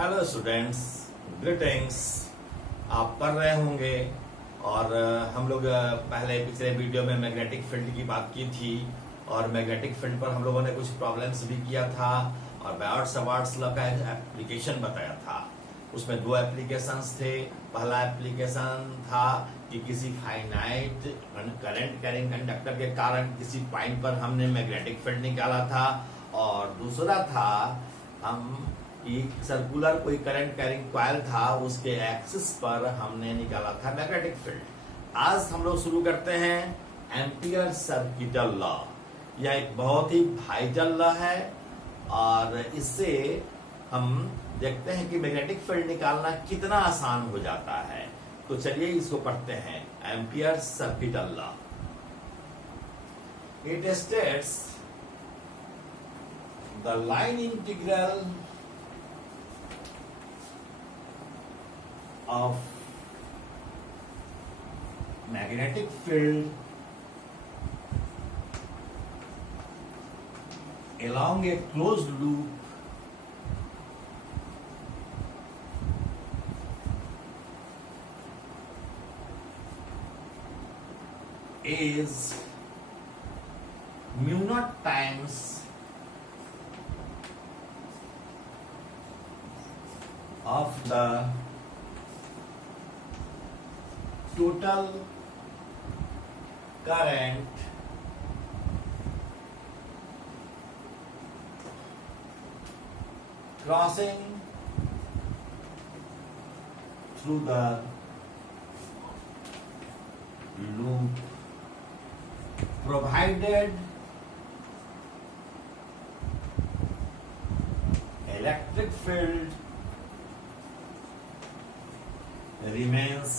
Hello students, greetings. आप पढ़ रहे होंगे और हम लोग पहले पिछले वीडियो में मैग्नेटिक फील्ड की बात की थी और मैग्नेटिक फील्ड पर हम लोगों ने कुछ प्रॉब्लम्स भी किया था और बायॉट-सवार्ट्स लॉ का एप्लीकेशन बताया था। उसमें दो एप्लीकेशंस थे। पहला एप्लीकेशन था कि किसी फाइनाइट करंट कैरिंग कंडक्टर के कारण किसी पॉइंट पर हमने मैग्नेटिक फील्ड निकाला था और दूसरा था हम एक सर्कुलर कोई करंट कैरिंग कॉइल था, उसके एक्सिस पर हमने निकाला था मैग्नेटिक फील्ड। आज हम लोग शुरू करते हैं एम्पियर सर्किटल लॉ। यह एक बहुत ही वाइटल लॉ है और इससे हम देखते हैं कि मैग्नेटिक फील्ड निकालना कितना आसान हो जाता है। तो चलिए इसको पढ़ते हैं। Ampere circuital law, it states the line integral of magnetic field along a closed loop is mu naught times of the total current crossing through the loop provided electric field remains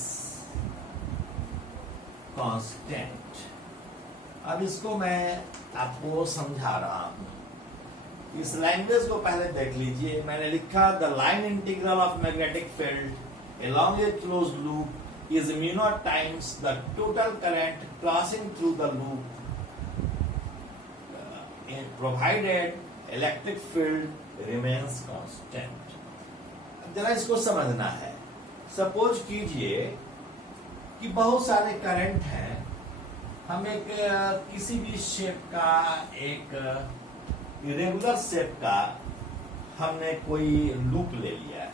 constant. अब इसको मैं आपको समझा रहा हूं। इस language को पहले देख लीजिए। मैंने लिखा the line integral of magnetic field along a closed loop is mu naught times the total current crossing through the loop provided electric field remains constant. जरा इसको समझना है। सपोज कीजिए कि बहुत सारे करंट हैं। हम एक किसी भी शेप का, एक इरेगुलर शेप का हमने कोई लूप ले लिया है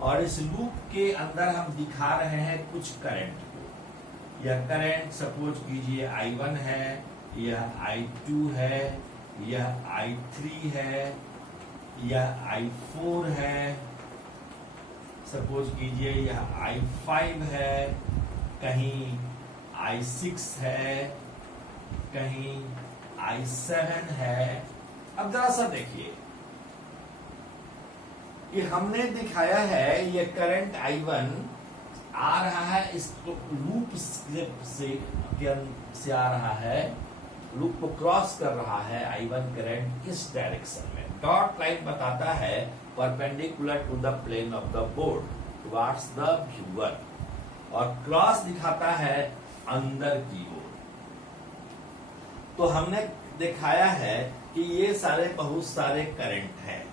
और इस लूप के अंदर हम दिखा रहे हैं कुछ करंट को। यह करंट सपोज कीजिए I1 है, यह I2 है, यह I3 है, यह I4 है, सपोज कीजिए यह I5 है, कहीं I6 है, कहीं I7 है। अब जरा सा देखिए कि हमने दिखाया है ये करंट I1 आ रहा है, इस लूप से आ रहा है, लूप को क्रॉस कर रहा है I1 करंट इस डायरेक्शन में। डॉट लाइन बताता है perpendicular to the plane of the board towards the viewer और क्रॉस दिखाता है अंदर की ओर। तो हमने दिखाया है कि ये सारे बहुत सारे करंट हैं।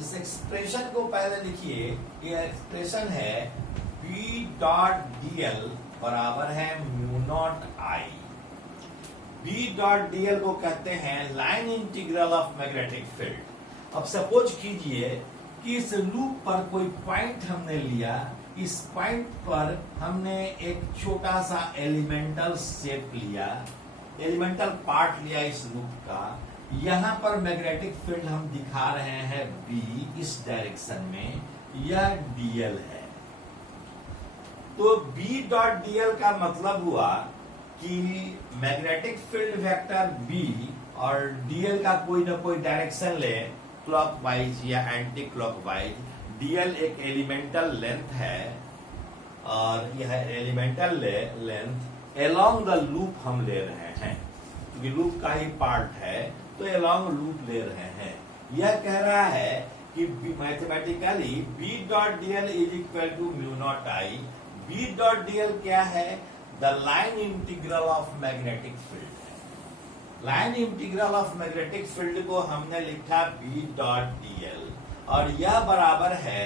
इस एक्सप्रेशन को पहले लिखिए। ये एक्सप्रेशन है B डॉट dl बराबर है mu naught I। B dot dl को कहते हैं line integral of magnetic field. अब सपोज कीजिए कि इस लूप पर कोई पॉइंट हमने लिया। इस पॉइंट पर हमने एक छोटा सा एलिमेंटल शेप लिया, एलिमेंटल पार्ट लिया इस लूप का। यहां पर मैग्नेटिक फील्ड हम दिखा रहे हैं B इस डायरेक्शन में, यह dl है। तो B डॉट dl का मतलब हुआ कि मैग्नेटिक फील्ड वेक्टर B और dl का कोई ना कोई डायरेक्शन ले, क्लॉकवाइज या एंटी क्लॉकवाइज। dl एक एलिमेंटल लेंथ है और यह elemental length along the loop हम ले रहे हैं, क्योंकि लूप का ही पार्ट है तो अलोंग लूप ले रहे हैं। यह कह रहा है कि mathematically B dot dl is equal to mu naught I। B dot dl क्या है? The line integral of magnetic field. Line integral of magnetic field को हमने लिखा B डॉट dl और यह बराबर है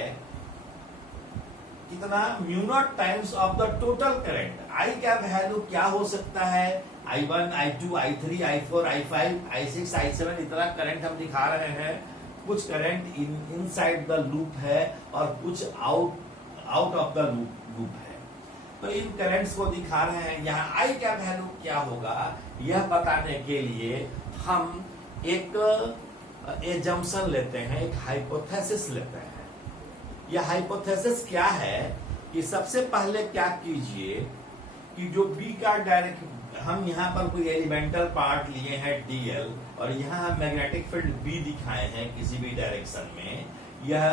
कितना, mu naught times of the total current. I का वैल्यू क्या हो सकता है, I1, I2, I3, I4, I5, I6, I7 इतना करंट हम दिखा रहे हैं। कुछ करंट इनसाइड द लूप है और कुछ आउट ऑफ द लूप है। तो इन करंट्स को दिखा रहे हैं। यहाँ आई का वैल्यू क्या होगा यह बताने के लिए हम एक एजम्पशन लेते हैं, एक हाइपोथेसिस लेते हैं। यह हाइपोथेसिस क्या है कि सबसे पहले क्या कीजिए कि जो बी का डायरेक्ट, हम यहाँ पर कोई एलिमेंटल पार्ट लिए हैं डीएल और यहाँ हम मैग्नेटिक फील्ड बी दिखाए हैं किसी भी डायरेक्शन में। यह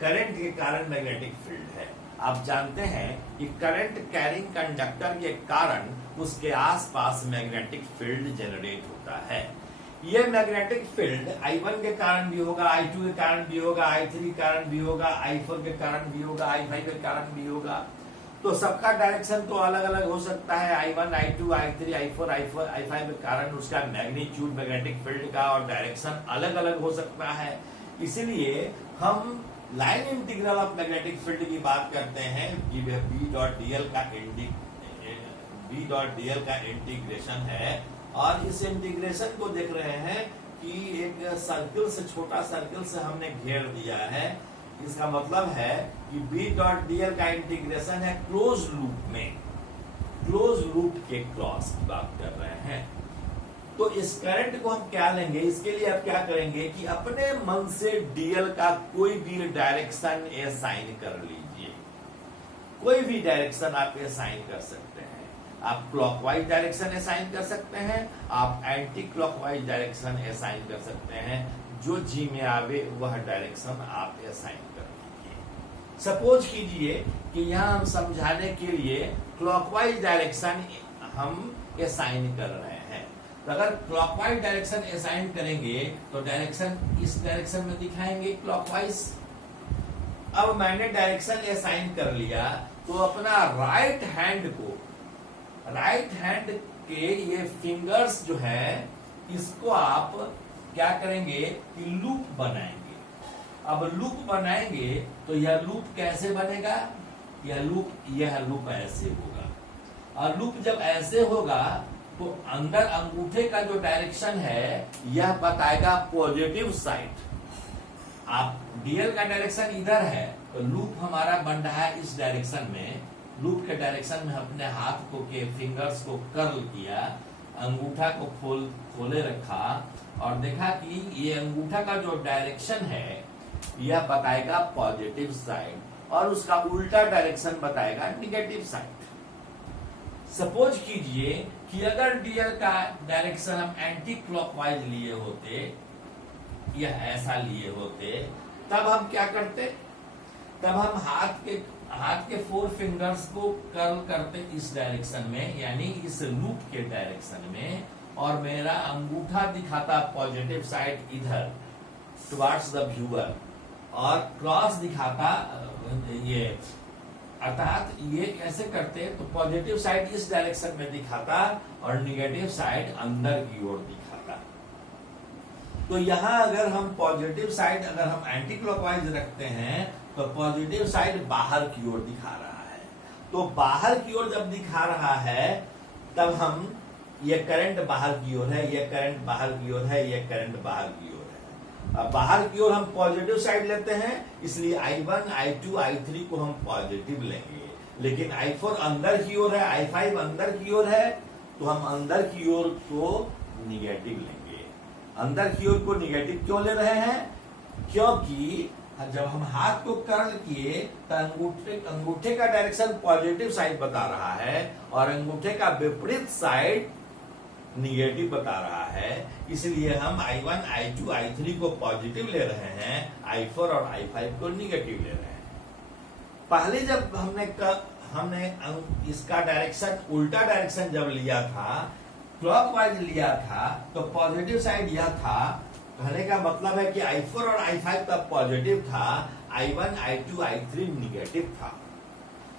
करंट के कारण मैग्नेटिक फील्ड है। आप जानते हैं कि करंट कैरिंग कंडक्टर के कारण उसके आसपास मैग्नेटिक फील्ड जनरेट होता है। यह मैग्नेटिक फील्ड I1 के कारण भी होगा, I2 के कारण भी होगा, I3 के कारण भी होगा, I4 के कारण भी होगा, I5 के कारण भी होगा। तो सबका डायरेक्शन तो अलग अलग हो सकता है। I1, I2, I3, I4, I5 के कारण उसका मैग्नीट्यूड मैग्नेटिक फील्ड का और डायरेक्शन अलग अलग हो सकता है। इसीलिए हम line integral of magnetic field की बात करते हैं कि B डॉट डीएल का इंटीग्रेशन है। और इस इंटीग्रेशन को देख रहे हैं कि एक सर्किल से, छोटा सर्किल से हमने घेर दिया है। इसका मतलब है कि B डॉट डीएल का इंटीग्रेशन है क्लोज लूप में, क्लोज लूप के क्रॉस की बात कर रहे हैं। तो इस करंट को हम क्या लेंगे, इसके लिए आप क्या करेंगे कि अपने मन से डीएल का कोई भी डायरेक्शन असाइन कर लीजिए। कोई भी डायरेक्शन आप असाइन कर सकते हैं। आप क्लॉकवाइज डायरेक्शन असाइन कर सकते हैं, आप एंटी क्लॉकवाइज डायरेक्शन असाइन कर सकते हैं। जो जी में आवे वह डायरेक्शन आप असाइन कर लीजिए। सपोज कीजिए कि यहाँ हम समझाने के लिए क्लॉकवाइज डायरेक्शन हम असाइन कर रहे हैं। तो अगर क्लॉकवाइज डायरेक्शन असाइन करेंगे तो डायरेक्शन इस डायरेक्शन में दिखाएंगे क्लॉकवाइज। अब मैंने डायरेक्शन असाइन कर लिया तो अपना राइट हैंड के ये फिंगर्स जो है इसको आप क्या करेंगे कि लूप बनाएंगे। अब लूप बनाएंगे तो यह लूप कैसे बनेगा, यह लूप ऐसे होगा। और लूप जब ऐसे होगा तो अंदर अंगूठे का जो डायरेक्शन है यह बताएगा पॉजिटिव साइड। आप डीएल का डायरेक्शन इधर है तो लूप हमारा बन रहा है इस डायरेक्शन में। लूप के डायरेक्शन में अपने हाथ को के फिंगर्स को कर्ल किया, अंगूठा को खोले रखा और देखा कि ये अंगूठा का जो डायरेक्शन है यह बताएगा पॉजिटिव साइड और उसका उल्टा डायरेक्शन बताएगा निगेटिव साइड। सपोज कीजिए कि अगर डीएल का डायरेक्शन हम एंटी क्लॉकवाइज लिए होते या ऐसा लिए होते, तब हम क्या करते, तब हम हाथ के 4 फिंगर्स को कर्ल करते इस डायरेक्शन में, यानी इस लूप के डायरेक्शन में, और मेरा अंगूठा दिखाता पॉजिटिव साइड इधर टुवर्ड्स द व्यूअर और क्रॉस दिखाता ये, अर्थात ये कैसे करते तो पॉजिटिव साइड इस डायरेक्शन में दिखाता और निगेटिव साइड अंदर की ओर दिखाता। तो यहां अगर हम पॉजिटिव साइड अगर हम एंटी क्लॉकवाइज रखते हैं तो पॉजिटिव साइड बाहर की ओर दिखा रहा है। तो बाहर की ओर जब दिखा रहा है तब हम ये करंट बाहर की ओर है, ये करंट बाहर की ओर है, ये करंट बाहर की ओर है। अब बाहर की ओर हम पॉजिटिव साइड लेते हैं, इसलिए I1, I2, I3 को हम पॉजिटिव लेंगे। लेकिन I4 अंदर की ओर है, I5 अंदर की ओर है, तो हम अंदर की ओर को निगेटिव लेंगे। अंदर की ओर को निगेटिव क्यों ले रहे हैं, क्योंकि जब हम हाथ को कर्ल किए तो अंगूठे का डायरेक्शन पॉजिटिव साइड बता रहा है और अंगूठे का विपरीत साइड निगेटिव बता रहा है। इसलिए हम I1, I2, I3 को पॉजिटिव ले रहे हैं, I4 और I5 को निगेटिव ले रहे हैं। पहले जब हमने इसका डायरेक्शन उल्टा डायरेक्शन जब लिया था, क्लॉकवाइज लिया था, तो पॉजिटिव साइड यह था। कहने का मतलब है कि I4 और I5 तब पॉजिटिव था, I1, I2, I3 निगेटिव था।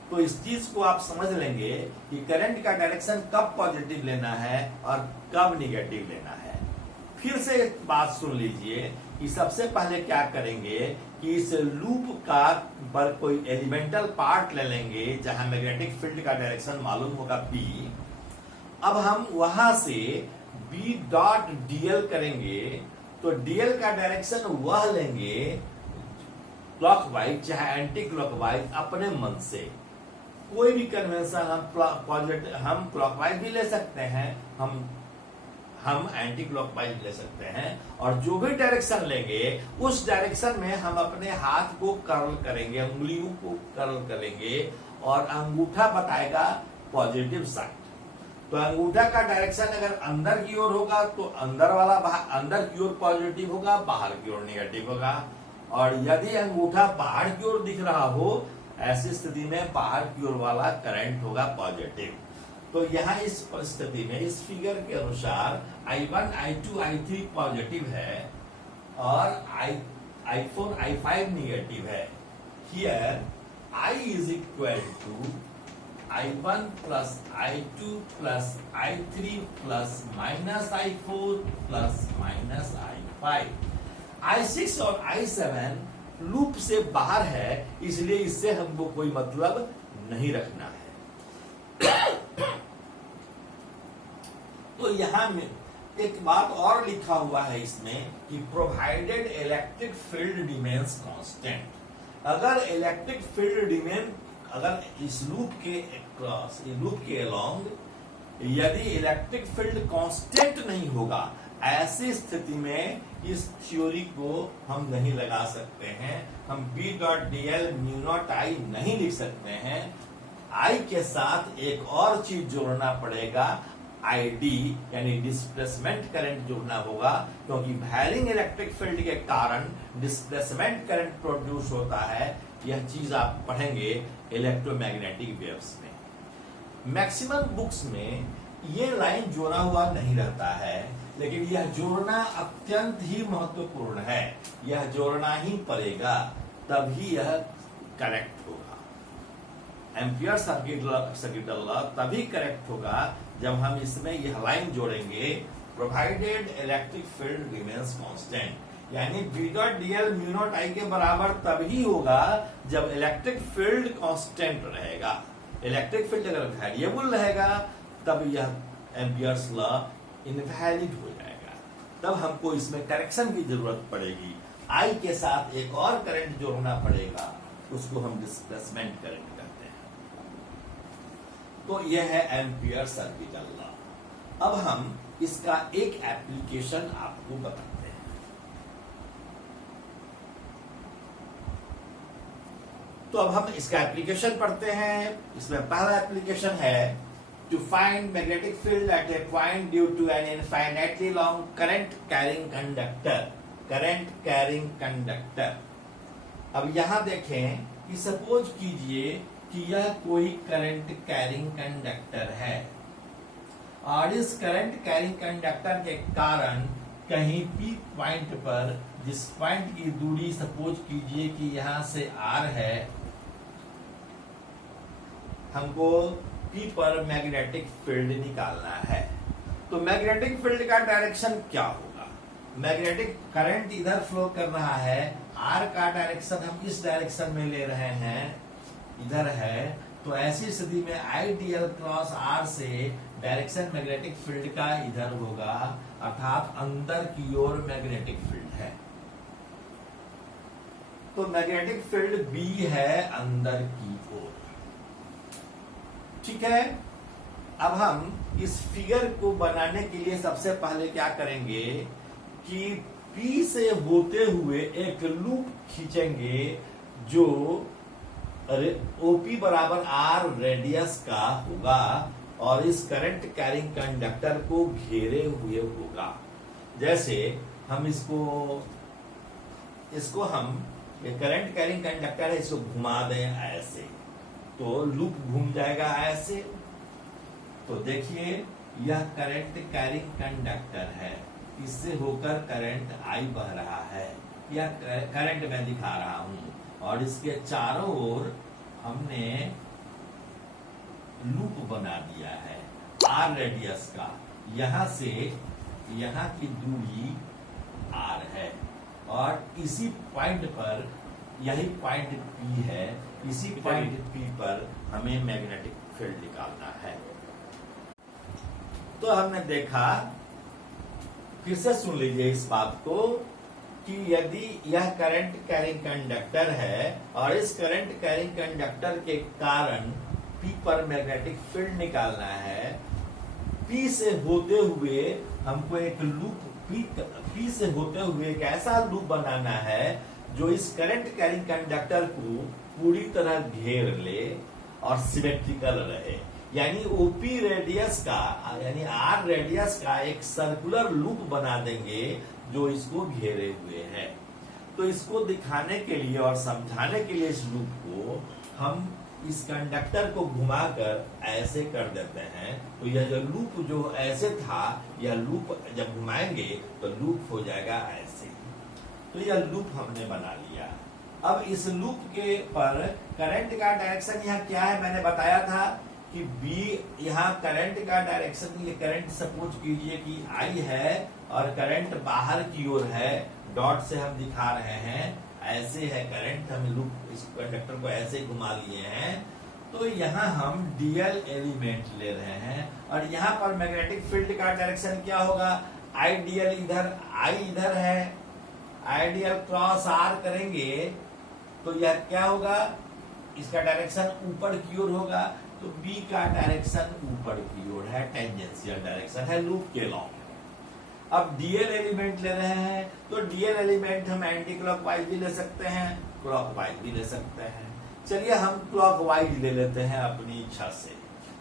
तो इस चीज को आप समझ लेंगे कि करंट का डायरेक्शन कब पॉजिटिव लेना है और कब निगेटिव लेना है। फिर से एक बात सुन लीजिए कि सबसे पहले क्या करेंगे कि इस लूप का पर कोई एलिमेंटल पार्ट ले लेंगे जहां मैग्नेटिक फील्ड का डायरेक्शन मालूम होगा B। अब हम वहां से B डॉट dl करेंगे, तो dl का डायरेक्शन वह लेंगे क्लॉकवाइज चाहे एंटी क्लॉकवाइज अपने मन से। कोई भी कन्वेंशन हम क्लॉकवाइज भी ले सकते हैं, हम एंटी क्लॉकवाइज ले सकते हैं, और जो भी डायरेक्शन लेंगे उस डायरेक्शन में हम अपने हाथ को कर्ल करेंगे, उंगलियों को कर्ल करेंगे और अंगूठा बताएगा पॉजिटिव साइड। तो अंगूठा का डायरेक्शन अगर अंदर की ओर होगा तो अंदर की ओर पॉजिटिव होगा, बाहर की ओर नेगेटिव होगा। और यदि अंगूठा बाहर की ओर दिख रहा हो, ऐसी स्थिति में बाहर की ओर वाला करंट होगा पॉजिटिव। तो यहाँ इस परिस्थिति में इस फिगर के अनुसार I1, I2, I3 पॉजिटिव है और I4, I5 नेगेटिव है। Here I is equal to I1 plus I2 plus I3 plus minus I4 plus minus I5। I6 और I7 लूप से बाहर है, इसलिए इससे हमको कोई मतलब नहीं रखना है। तो यहां में एक बात और लिखा हुआ है इसमें कि provided electric field remains constant. अगर इलेक्ट्रिक फील्ड रिमेन अगर इस लूप के अलोंग यदि इलेक्ट्रिक फील्ड कांस्टेंट नहीं होगा, ऐसी स्थिति में इस थ्योरी को हम नहीं लगा सकते हैं। हम B dot dl mu naught I नहीं लिख सकते हैं। I के साथ एक और चीज जोड़ना पड़ेगा, ID यानी डिस्प्लेसमेंट करंट जोड़ना होगा, क्योंकि वैरिंग इलेक्ट्रिक फील्ड के कारण डिस्प्लेसमेंट करंट प्रोड्यूस होता है। यह चीज आप पढ़ेंगे इलेक्ट्रोमैग्नेटिक वेव्स में। मैक्सिमम बुक्स में ये लाइन जोड़ा हुआ नहीं रहता है, लेकिन यह जोड़ना अत्यंत ही महत्वपूर्ण है। यह जोड़ना ही पड़ेगा, तभी यह करेक्ट होगा। एम्पियर सर्किट लॉ तभी करेक्ट होगा जब हम इसमें यह लाइन जोड़ेंगे, provided electric field remains constant, यानी B dot dl mu naught I के बराबर तभी होगा जब इलेक्ट्रिक फील्ड कांस्टेंट रहेगा। इलेक्ट्रिक फील्ड अगर वेरिएबल रहेगा तब यह एम्पियर्स लॉ इनवैलिड हो जाएगा, तब हमको इसमें करेक्शन की जरूरत पड़ेगी। I के साथ एक और करंट जोड़ना पड़ेगा, उसको हम डिस्प्लेसमेंट करंट कहते हैं। तो यह है एम्पियर सर्किट लॉ। अब हम इसका एक एप्लीकेशन आपको बताते हैं। तो अब हम इसका एप्लीकेशन पढ़ते हैं। इसमें पहला एप्लीकेशन है to find magnetic field at a point due to an infinitely long current carrying conductor। अब यहां देखें कि सपोज कीजिए कि यह कोई करंट कैरिंग कंडक्टर है, और इस करंट कैरिंग कंडक्टर के कारण कहीं P पॉइंट पर, जिस पॉइंट की दूरी सपोज कीजिए कि यहां से R है, हमको P पर मैग्नेटिक फील्ड निकालना है। तो मैग्नेटिक फील्ड का डायरेक्शन क्या होगा? मैग्नेटिक करंट इधर फ्लो कर रहा है, R का डायरेक्शन हम इस डायरेक्शन में ले रहे हैं, इधर है। तो ऐसी स्थिति में IDL क्रॉस R से डायरेक्शन मैग्नेटिक फील्ड का इधर होगा, अर्थात अंदर की ओर मैग्नेटिक फील्ड है। तो मैग्नेटिक फील्ड B है अंदर की ओर, ठीक है। अब हम इस फिगर को बनाने के लिए सबसे पहले क्या करेंगे कि P से होते हुए एक लूप खींचेंगे जो OP बराबर R रेडियस का होगा और इस करंट कैरिंग कंडक्टर को घेरे हुए होगा। जैसे हम इसको हम ये करंट कैरिंग कंडक्टर है, इसको घुमा दें ऐसे, तो लूप घूम जाएगा ऐसे। तो देखिए यह करंट कैरिंग कंडक्टर है, इससे होकर करंट I बह रहा है, यह करंट मैं दिखा रहा हूं, और इसके चारों ओर हमने लूप बना दिया है R रेडियस का। यहां से यहां की दूरी R है, और इसी पॉइंट पर, यही पॉइंट P है, इसी पॉइंट P पर हमें मैग्नेटिक फील्ड निकालना है। तो हमने देखा, फिर से सुन लीजिए इस बात को, कि यदि यह करंट कैरिंग कंडक्टर है और इस करंट कैरिंग कंडक्टर के कारण P पर मैग्नेटिक फील्ड निकालना है, P से होते हुए हमको एक लूप, P से होते हुए एक ऐसा लूप बनाना है जो इस करंट कैरिंग कंडक्टर को पूरी तरह घेर ले और सिमेट्रिकल रहे, यानी ओपी रेडियस का, यानी आर रेडियस का एक सर्कुलर लूप बना देंगे जो इसको घेरे हुए है। तो इसको दिखाने के लिए और समझाने के लिए इस लूप को हम इस कंडक्टर को घुमाकर ऐसे कर देते हैं। तो यह जो लूप जो ऐसे था, यह लूप जब घुमाएंगे तो लूप हो जाएगा ऐसे। तो यह लूप हमने बना लिया। अब इस लूप के पर करंट का डायरेक्शन यहाँ क्या है, मैंने बताया था कि B, यहाँ करंट का डायरेक्शन, ये करंट सपोज कीजिए कि I है और करंट बाहर की ओर है, डॉट से हम दिखा रहे हैं, ऐसे है करंट, हम लूप इस कंडक्टर को ऐसे घुमा लिए हैं। तो यहाँ हम डीएल एलिमेंट ले रहे हैं और यहाँ पर मैग्नेटिक फील्ड का डायरेक्शन क्या होगा, आइडियल इधर, I इधर है, आइडियल क्रॉस R करेंगे तो यह क्या होगा, इसका डायरेक्शन ऊपर की ओर होगा। तो B का डायरेक्शन ऊपर की ओर है, टेंजेंशियल डायरेक्शन है लूप के लॉन्ग। अब डीएल एलिमेंट ले रहे हैं, तो डीएल एलिमेंट हम एंटी क्लॉकवाइज भी ले सकते हैं, क्लॉकवाइज भी ले सकते हैं। चलिए हम क्लॉकवाइज ले लेते हैं अपनी इच्छा से।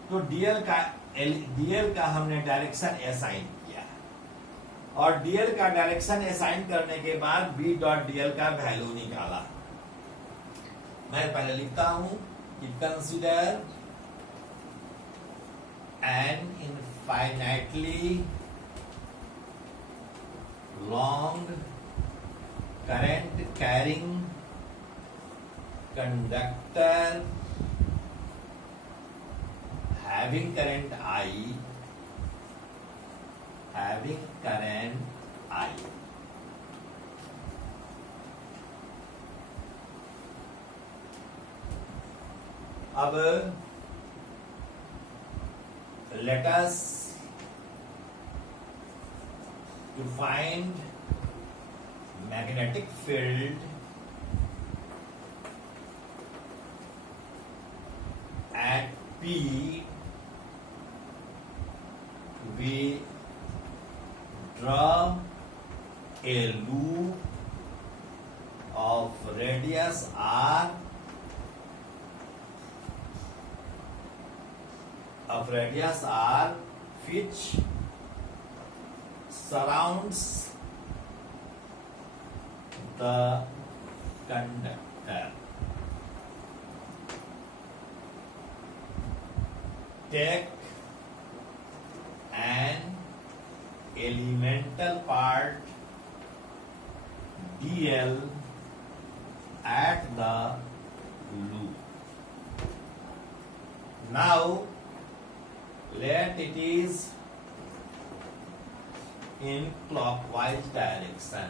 तो डीएल का हमने डायरेक्शन असाइन किया और डीएल का डायरेक्शन असाइन करने के बाद बी डॉट डीएल का वैल्यू निकाला। मैं पहले लिखता हूं कि consider an infinitely long current carrying conductor having current I, अब let us to find magnetic field at P. We draw a loop of radius R, which surrounds the conductor. Take an elemental part dl at the loop. Now let it is in clockwise direction.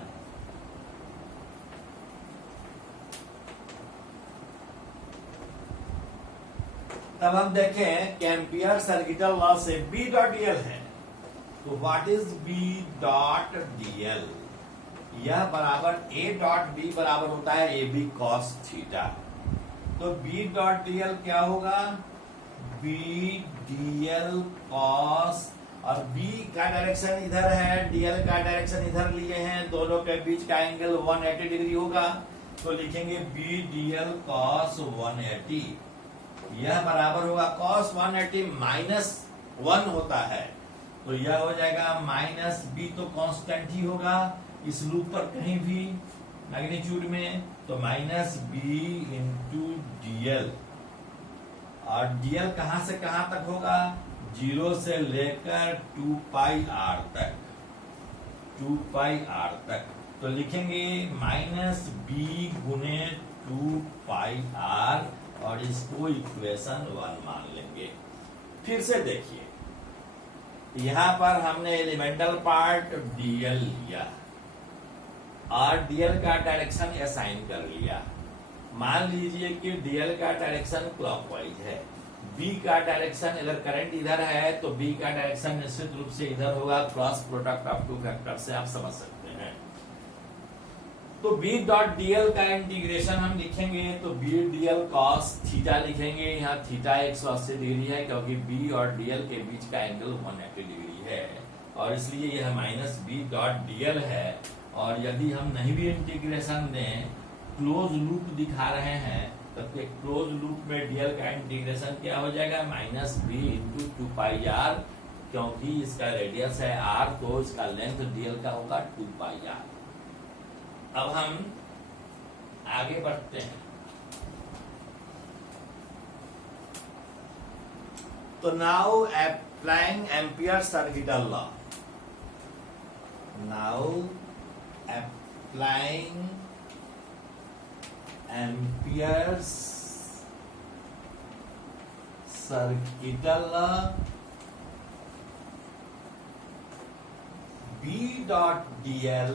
तब हम देखें कि ampere circuital law से B dot DL है, तो what is B dot DL, यह बराबर A dot B बराबर होता है AB cos थीटा। तो B डॉट डीएल क्या होगा, B डीएल cos, और B का डायरेक्शन इधर है, डीएल का डायरेक्शन इधर लिए हैं, दोनों के बीच का एंगल 180 डिग्री होगा, तो लिखेंगे B डीएल cos 180। यह बराबर होगा cos 180 माइनस 1 होता है, तो यह हो जाएगा माइनस B, तो कांस्टेंट ही होगा इस लूप पर कहीं भी मैग्नीट्यूड में, तो माइनस B इंटू डीएल, और डीएल कहां से कहां तक होगा, 0 से लेकर 2 पाई r तक, 2 पाई r तक, तो लिखेंगे माइनस B गुने 2 पाई r, और इसको इक्वेशन 1 मान लेंगे। फिर से देखिए, यहां पर हमने एलिमेंटल पार्ट डीएल लिया, और डीएल का डायरेक्शन असाइन कर लिया। मान लीजिए कि डीएल का डायरेक्शन क्लॉकवाइज है, बी का डायरेक्शन, अगर करंट इधर है तो बी का डायरेक्शन निश्चित रूप से इधर होगा, cross product of two factor से आप समझ सकते हैं। तो बी डॉट डीएल का इंटीग्रेशन हम लिखेंगे तो बी डीएल कॉस थीटा लिखेंगे। यहाँ थीटा 180 डिग्री है क्योंकि बी और डीएल के बीच का एंगल 180 डिग्री है और इसलिए यह माइनस बी डॉट डीएल है। और यदि हम नहीं भी इंटीग्रेशन दें, क्लोज लूप दिखा रहे हैं, तब क्लोज लूप में डीएल का इंटीग्रेशन क्या हो जाएगा, minus B into 2 pi R, क्योंकि इसका रेडियस है आर तो इसका लेंथ डीएल का होगा 2 पाई आर। अब हम आगे बढ़ते हैं। तो now applying Ampere circuital law, now applying Ampere's circuital law, B dot DL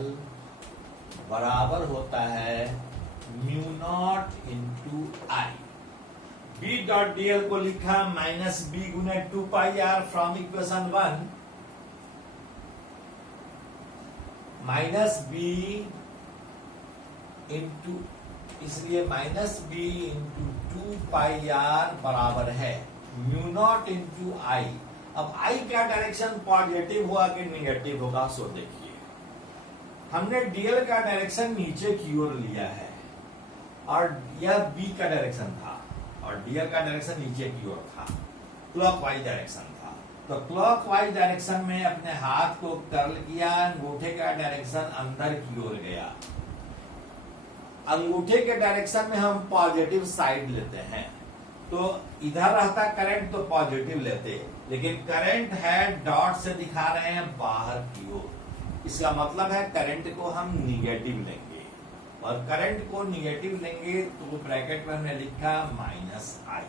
बराबर होता है mu naught into I. B dot DL को लिखा माइनस बी गुने 2 pi R from equation 1, minus B into, इसलिए minus B into 2 pi R बराबर है mu naught into आई। अब आई का डायरेक्शन पॉजिटिव हुआ कि निगेटिव होगा, सो देखिए हमने डीएल का डायरेक्शन नीचे की ओर लिया है और यह बी का डायरेक्शन था और डीएल का डायरेक्शन नीचे की ओर था, क्लॉकवाइज डायरेक्शन था। तो क्लॉकवाइज डायरेक्शन में अपने हाथ को कर्ल किया, अंगूठे का डायरेक्शन अंदर की ओर गया। अंगूठे के डायरेक्शन में हम पॉजिटिव साइड लेते हैं, तो इधर रहता करंट तो पॉजिटिव लेते, लेकिन करंट है डॉट से दिखा रहे हैं बाहर की ओर, इसका मतलब है करंट को हम निगेटिव लेंगे और करंट को निगेटिव लेंगे तो ब्रैकेट में हमने लिखा माइनस आई।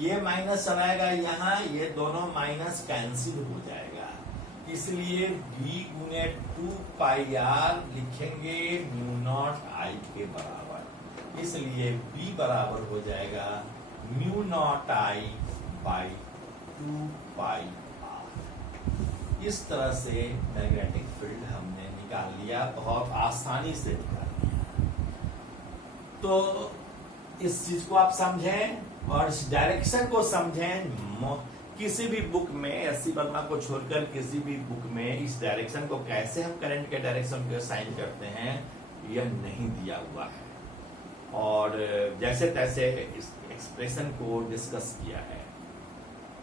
ये माइनस चलाएगा यहाँ, ये दोनों माइनस कैंसिल हो जाएगा, इसलिए b गुने 2 पाई आर लिखेंगे म्यू नॉट आई के बराबर, इसलिए b बराबर हो जाएगा mu naught I by 2 pi R. इस तरह से मैग्नेटिक फील्ड हमने निकाल लिया, बहुत आसानी से निकाल लिया। तो इस चीज को आप समझें और इस डायरेक्शन को समझें। किसी भी बुक में एससी वर्मा को छोड़कर किसी भी बुक में इस डायरेक्शन को कैसे हम करंट के डायरेक्शन को साइन करते हैं यह नहीं दिया हुआ है और जैसे तैसे इस एक्सप्रेशन को डिस्कस किया है।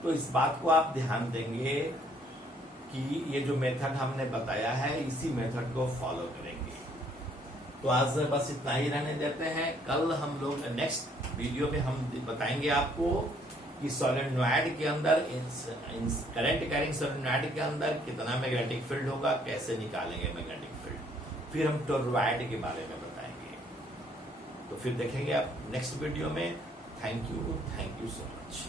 तो इस बात को आप ध्यान देंगे कि ये जो मेथड हमने बताया है इसी मेथड को फॉलो करेंगे। तो आज बस इतना ही रहने देते हैं। कल हम लोग नेक्स्ट वीडियो में हम बताएंगे आपको कि सोलेनॉइड के अंदर करंट कैरिंग सोलेनॉइड के अंदर कितना मैग्नेटिक फील्ड होगा, कैसे निकालेंगे मैग्नेटिक फील्ड, फिर हम टोरॉइड के बारे में बताएंगे। तो फिर देखेंगे आप नेक्स्ट वीडियो में। Thank you so much.